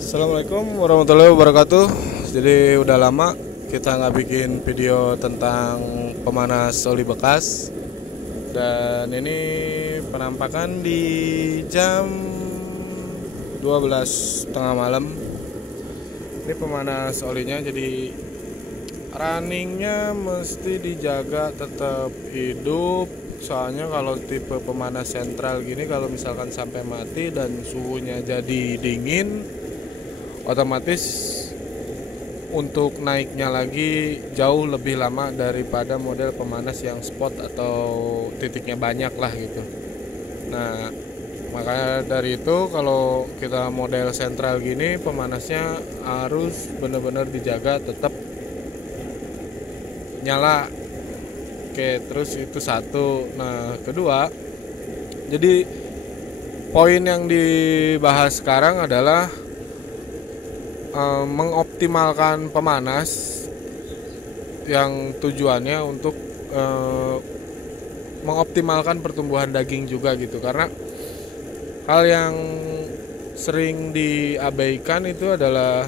Assalamualaikum warahmatullahi wabarakatuh. Jadi udah lama kita nggak bikin video tentang pemanas oli bekas. Dan ini penampakan di jam 12 tengah malam. Ini pemanas olinya, jadi runningnya mesti dijaga tetap hidup. Soalnya kalau tipe pemanas sentral gini, kalau misalkan sampai mati dan suhunya jadi dingin, otomatis untuk naiknya lagi jauh lebih lama daripada model pemanas yang spot atau titiknya banyak lah gitu. Nah, makanya dari itu kalau kita model sentral gini, pemanasnya harus benar-benar dijaga tetap nyala. Oke, terus itu satu. Nah, kedua, jadi poin yang dibahas sekarang adalah mengoptimalkan pemanas yang tujuannya untuk mengoptimalkan pertumbuhan daging juga gitu. Karena hal yang sering diabaikan itu adalah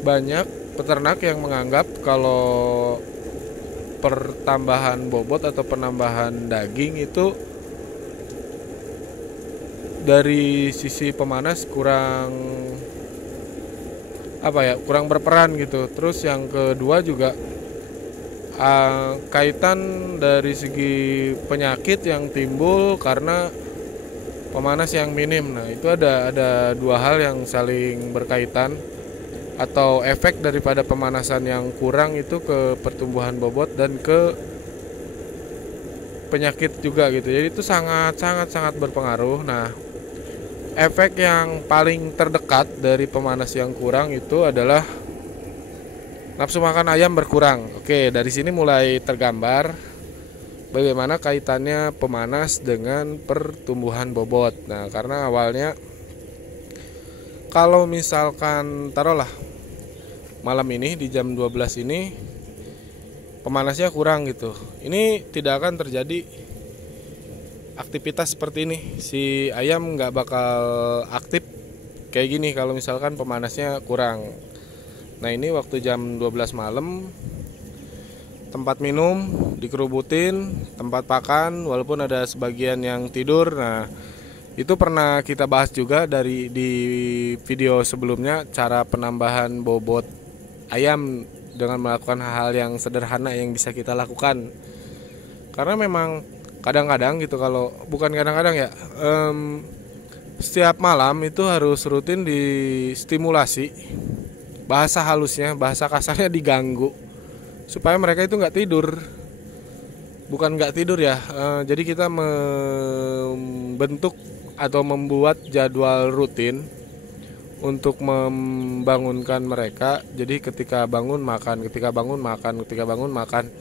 banyak peternak yang menganggap kalau pertambahan bobot atau penambahan daging itu dari sisi pemanas kurang kurang berperan gitu. Terus yang kedua juga kaitan dari segi penyakit yang timbul karena pemanas yang minim. Nah, itu ada dua hal yang saling berkaitan, atau efek daripada pemanasan yang kurang itu ke pertumbuhan bobot dan ke penyakit juga gitu. Jadi itu sangat berpengaruh. Nah, efek yang paling terdekat dari pemanas yang kurang itu adalah nafsu makan ayam berkurang. Oke, dari sini mulai tergambar bagaimana kaitannya pemanas dengan pertumbuhan bobot. Nah, karena awalnya kalau misalkan taruhlah malam ini di jam 12 ini pemanasnya kurang gitu, ini tidak akan terjadi aktivitas seperti ini. Si ayam nggak bakal aktif kayak gini kalau misalkan pemanasnya kurang. Nah, ini waktu jam 12 malam, tempat minum dikerubutin, tempat pakan walaupun ada sebagian yang tidur. Nah, itu pernah kita bahas juga di video sebelumnya, cara penambahan bobot ayam dengan melakukan hal yang sederhana yang bisa kita lakukan. Karena memang kadang-kadang gitu, kalau bukan kadang-kadang ya, setiap malam itu harus rutin distimulasi, bahasa halusnya, bahasa kasarnya diganggu, supaya mereka itu nggak tidur. Bukan nggak tidur ya, jadi kita membentuk atau membuat jadwal rutin untuk membangunkan mereka. Jadi ketika bangun makan, ketika bangun makan, ketika bangun makan.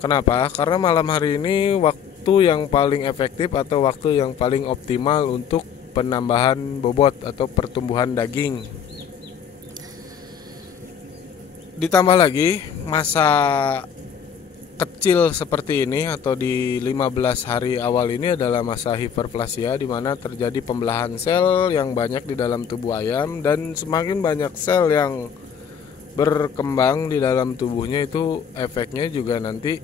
Kenapa? Karena malam hari ini waktu yang paling efektif atau waktu yang paling optimal untuk penambahan bobot atau pertumbuhan daging. Ditambah lagi masa kecil seperti ini atau di 15 hari awal ini adalah masa hiperplasia, di mana terjadi pembelahan sel yang banyak di dalam tubuh ayam, dan semakin banyak sel yang berkembang di dalam tubuhnya itu efeknya juga nanti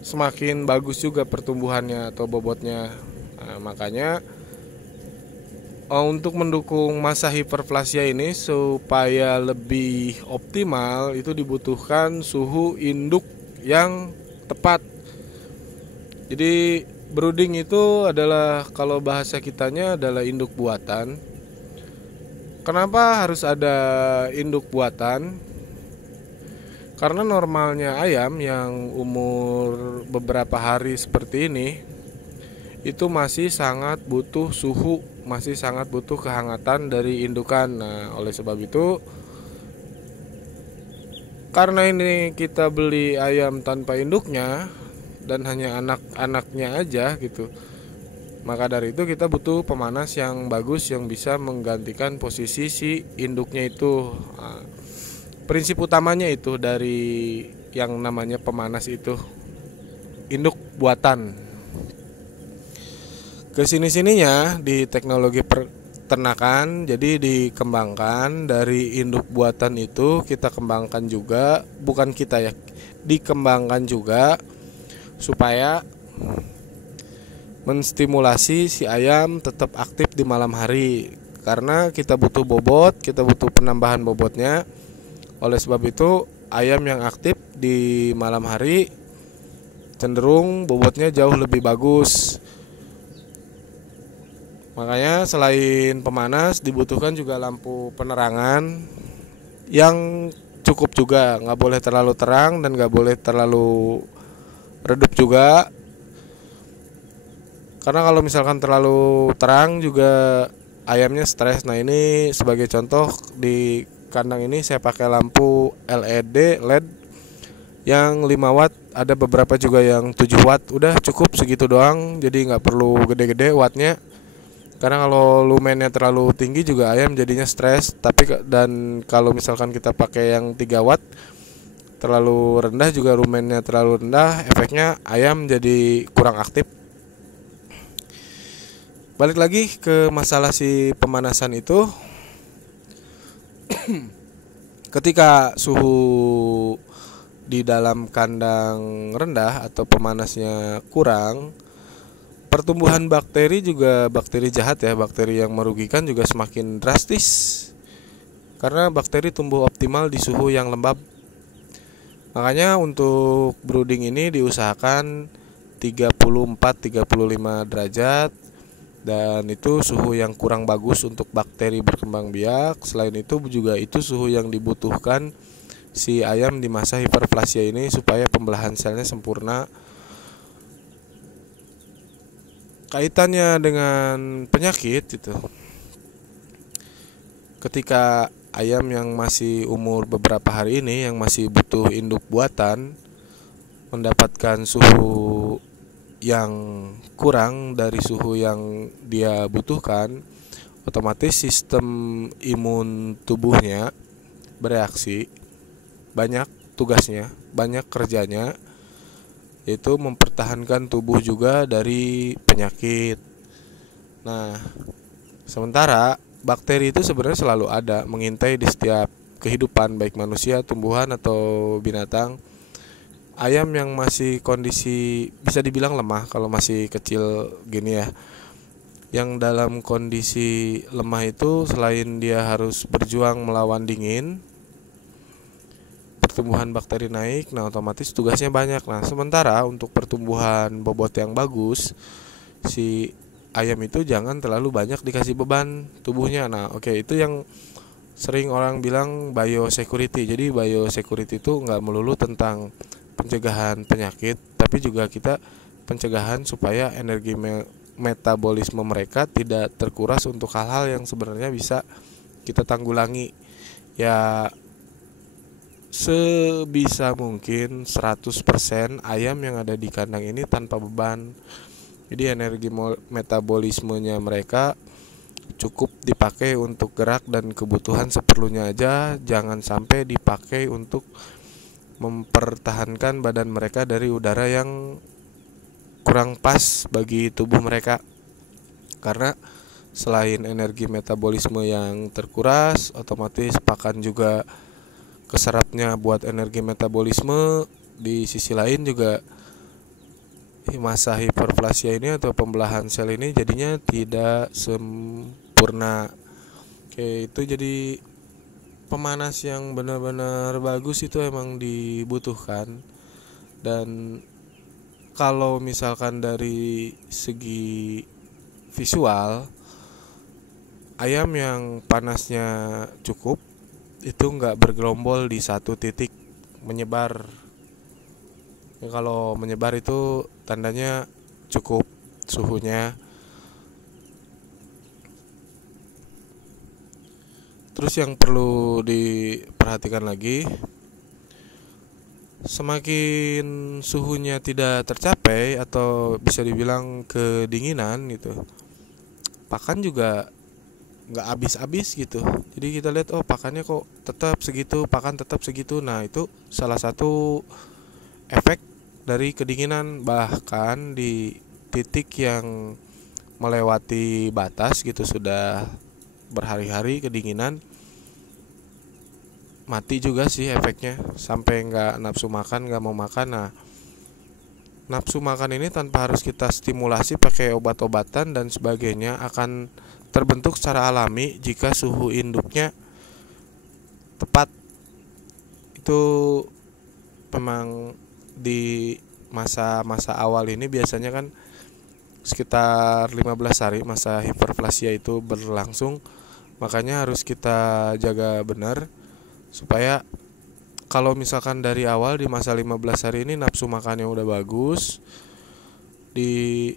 semakin bagus juga pertumbuhannya atau bobotnya. Nah, makanya untuk mendukung masa hiperplasia ini supaya lebih optimal itu dibutuhkan suhu induk yang tepat. Jadi brooding itu adalah, kalau bahasa kitanya adalah induk buatan. Kenapa harus ada induk buatan? Karena normalnya ayam yang umur beberapa hari seperti ini itu masih sangat butuh suhu, masih sangat butuh kehangatan dari indukan. Nah, oleh sebab itu, karena ini kita beli ayam tanpa induknya dan hanya anak-anaknya aja gitu, maka dari itu kita butuh pemanas yang bagus yang bisa menggantikan posisi si induknya itu. Nah, prinsip utamanya itu dari yang namanya pemanas itu induk buatan. Kesini-sininya di teknologi ternakan, jadi dikembangkan dari induk buatan itu kita kembangkan juga, bukan kita ya, dikembangkan juga supaya menstimulasi si ayam tetap aktif di malam hari. Karena kita butuh bobot, kita butuh penambahan bobotnya. Oleh sebab itu ayam yang aktif di malam hari cenderung bobotnya jauh lebih bagus. Makanya selain pemanas dibutuhkan juga lampu penerangan yang cukup juga, nggak boleh terlalu terang dan nggak boleh terlalu redup juga. Karena kalau misalkan terlalu terang juga ayamnya stres. Nah ini sebagai contoh, di kandang ini saya pakai lampu LED yang 5 watt, ada beberapa juga yang 7 watt. Udah cukup segitu doang, jadi nggak perlu gede-gede wattnya. Karena kalau lumennya terlalu tinggi juga ayam jadinya stres. Dan kalau misalkan kita pakai yang 3 watt terlalu rendah juga, lumennya terlalu rendah, efeknya ayam jadi kurang aktif. Balik lagi ke masalah si pemanasan itu. Ketika suhu di dalam kandang rendah atau pemanasnya kurang, pertumbuhan bakteri juga, bakteri jahat ya, bakteri yang merugikan juga semakin drastis. Karena bakteri tumbuh optimal di suhu yang lembab. Makanya untuk brooding ini diusahakan 34-35 derajat, dan itu suhu yang kurang bagus untuk bakteri berkembang biak. Selain itu juga itu suhu yang dibutuhkan si ayam di masa hiperplasia ini supaya pembelahan selnya sempurna. Kaitannya dengan penyakit itu, ketika ayam yang masih umur beberapa hari ini, yang masih butuh induk buatan, mendapatkan suhu yang kurang dari suhu yang dia butuhkan, otomatis sistem imun tubuhnya bereaksi, banyak tugasnya, banyak kerjanya, yaitu mempertahankan tubuh juga dari penyakit. Nah, sementara bakteri itu sebenarnya selalu ada, mengintai di setiap kehidupan, baik manusia, tumbuhan, atau binatang. Ayam yang masih kondisi bisa dibilang lemah kalau masih kecil gini ya, yang dalam kondisi lemah itu selain dia harus berjuang melawan dingin, pertumbuhan bakteri naik, nah otomatis tugasnya banyak. Nah sementara untuk pertumbuhan bobot yang bagus, si ayam itu jangan terlalu banyak dikasih beban tubuhnya. Nah itu yang sering orang bilang biosecurity. Jadi biosecurity itu nggak melulu tentang pencegahan penyakit, tapi juga kita pencegahan supaya energi metabolisme mereka tidak terkuras untuk hal-hal yang sebenarnya bisa kita tanggulangi. Ya sebisa mungkin 100% ayam yang ada di kandang ini tanpa beban. Jadi energi metabolismenya mereka cukup dipakai untuk gerak dan kebutuhan seperlunya aja. Jangan sampai dipakai untuk mempertahankan badan mereka dari udara yang kurang pas bagi tubuh mereka. Karena selain energi metabolisme yang terkuras, otomatis pakan juga keserapnya buat energi metabolisme. Di sisi lain juga masa hiperplasia ini atau pembelahan sel ini jadinya tidak sempurna. Itu jadi pemanas yang benar-benar bagus itu emang dibutuhkan. Dan kalau misalkan dari segi visual, ayam yang panasnya cukup itu nggak bergerombol di satu titik, menyebar. Kalau menyebar itu tandanya cukup suhunya. Terus yang perlu diperhatikan lagi, semakin suhunya tidak tercapai atau bisa dibilang kedinginan gitu, pakan juga nggak habis-habis gitu. Jadi kita lihat, pakannya kok tetap segitu, pakan tetap segitu. Nah itu salah satu efek dari kedinginan. Bahkan di titik yang melewati batas gitu, sudah berhari-hari kedinginan, mati juga sih efeknya, sampai nggak nafsu makan, nggak mau makan. Nah, nafsu makan ini tanpa harus kita stimulasi pakai obat-obatan dan sebagainya akan terbentuk secara alami jika suhu induknya tepat. Itu memang di masa-masa awal ini biasanya kan sekitar 15 hari masa hiperplasia itu berlangsung. Makanya harus kita jaga benar supaya kalau misalkan dari awal di masa 15 hari ini nafsu makannya udah bagus, di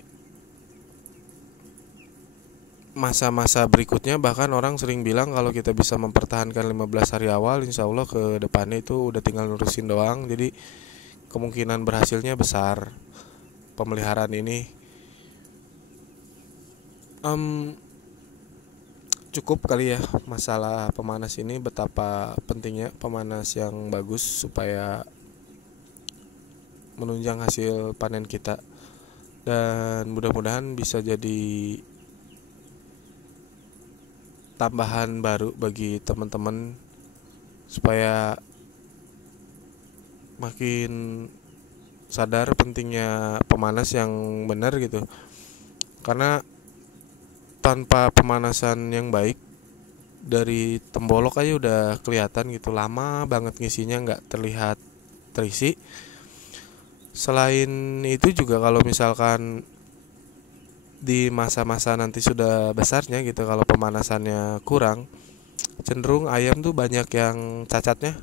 masa-masa berikutnya bahkan orang sering bilang kalau kita bisa mempertahankan 15 hari awal, insya Allah ke depannya itu udah tinggal nurusin doang. Jadi kemungkinan berhasilnya besar pemeliharaan ini. Cukup kali ya masalah pemanas ini, betapa pentingnya pemanas yang bagus supaya menunjang hasil panen kita, dan mudah-mudahan bisa jadi tambahan baru bagi teman-teman supaya makin sadar pentingnya pemanas yang benar gitu. Karena tanpa pemanasan yang baik, dari tembolok aja udah kelihatan gitu, lama banget ngisinya nggak terlihat terisi. Selain itu juga kalau misalkan di masa-masa nanti sudah besarnya gitu, kalau pemanasannya kurang, cenderung ayam tuh banyak yang cacatnya,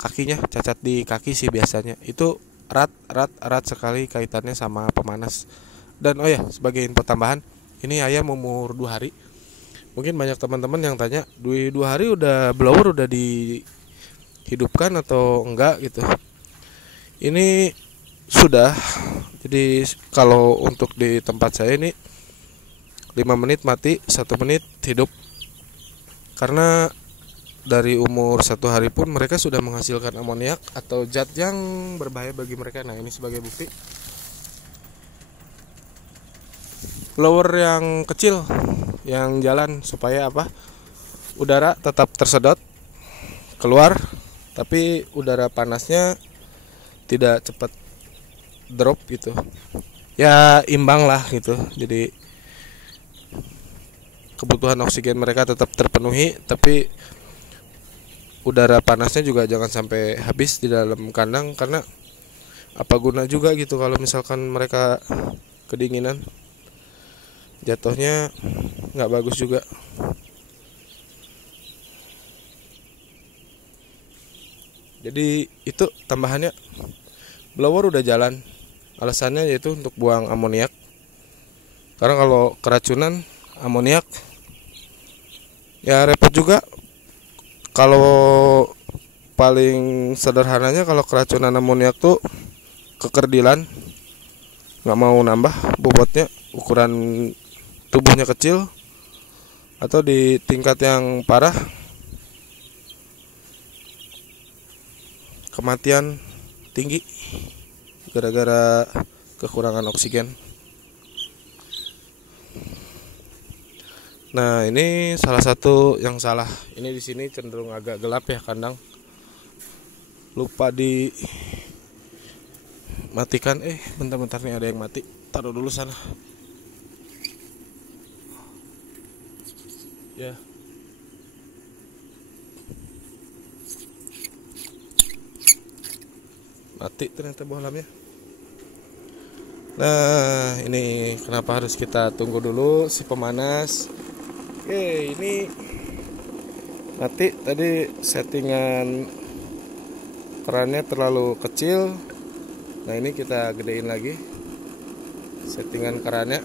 kakinya cacat di kaki sih biasanya. Itu erat sekali kaitannya sama pemanas. Dan oh ya, sebagai info tambahan, ini ayam umur 2 hari. Mungkin banyak teman-teman yang tanya, 2 hari udah blower udah dihidupkan atau enggak gitu. Ini sudah. Jadi kalau untuk di tempat saya ini 5 menit mati, 1 menit hidup. Karena dari umur 1 hari pun mereka sudah menghasilkan amoniak atau zat yang berbahaya bagi mereka. Nah, ini sebagai bukti. Blower yang kecil yang jalan supaya apa? Udara tetap tersedot keluar, tapi udara panasnya tidak cepat drop gitu. Ya imbang lah gitu. Jadi kebutuhan oksigen mereka tetap terpenuhi, tapi udara panasnya juga jangan sampai habis di dalam kandang, karena apa guna juga gitu kalau misalkan mereka kedinginan, jatuhnya nggak bagus juga. Jadi itu tambahannya, blower udah jalan, alasannya yaitu untuk buang amoniak. Karena kalau keracunan amoniak ya repot juga. Kalau paling sederhananya, kalau keracunan amoniak tuh kekerdilan, nggak mau nambah bobotnya, ukuran tubuhnya kecil, atau di tingkat yang parah kematian tinggi gara-gara kekurangan oksigen. Nah, ini salah satu yang salah. Ini di sini cenderung agak gelap ya kandang. Lupa dimatikan. Bentar-bentar nih ada yang mati. Taruh dulu sana. Ya. Mati ternyata bohlamnya. Nah, ini kenapa harus kita tunggu dulu si pemanas. Ini mati tadi, settingan kerannya terlalu kecil. Nah, ini kita gedein lagi settingan kerannya,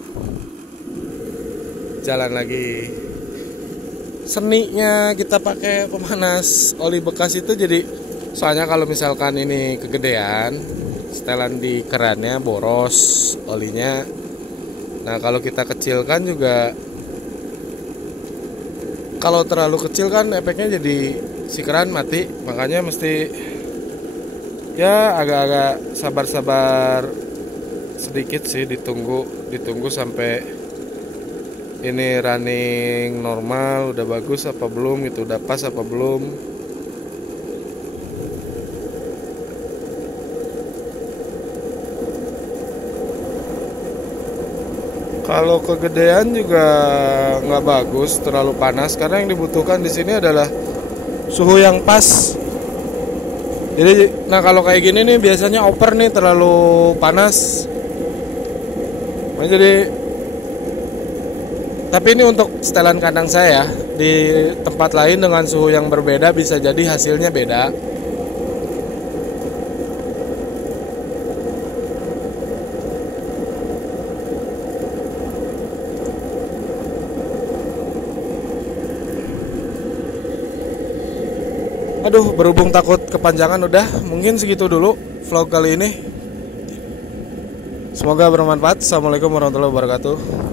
jalan lagi. Seninya kita pakai pemanas oli bekas itu, jadi soalnya kalau misalkan ini kegedean, setelan di kerannya boros olinya. Nah, kalau kita kecilkan juga, kalau terlalu kecil kan efeknya jadi si keran mati. Makanya mesti ya agak-agak sabar-sabar sedikit sih, ditunggu sampai ini running normal, udah bagus apa belum gitu, udah pas apa belum. Kalau kegedean juga nggak bagus, terlalu panas, karena yang dibutuhkan di sini adalah suhu yang pas. Jadi, nah kalau kayak gini nih biasanya oper nih terlalu panas. Nah, jadi, tapi ini untuk setelan kandang saya di tempat lain dengan suhu yang berbeda bisa jadi hasilnya beda. Aduh, berhubung takut kepanjangan udah, mungkin segitu dulu vlog kali ini. Semoga bermanfaat. Assalamualaikum warahmatullahi wabarakatuh.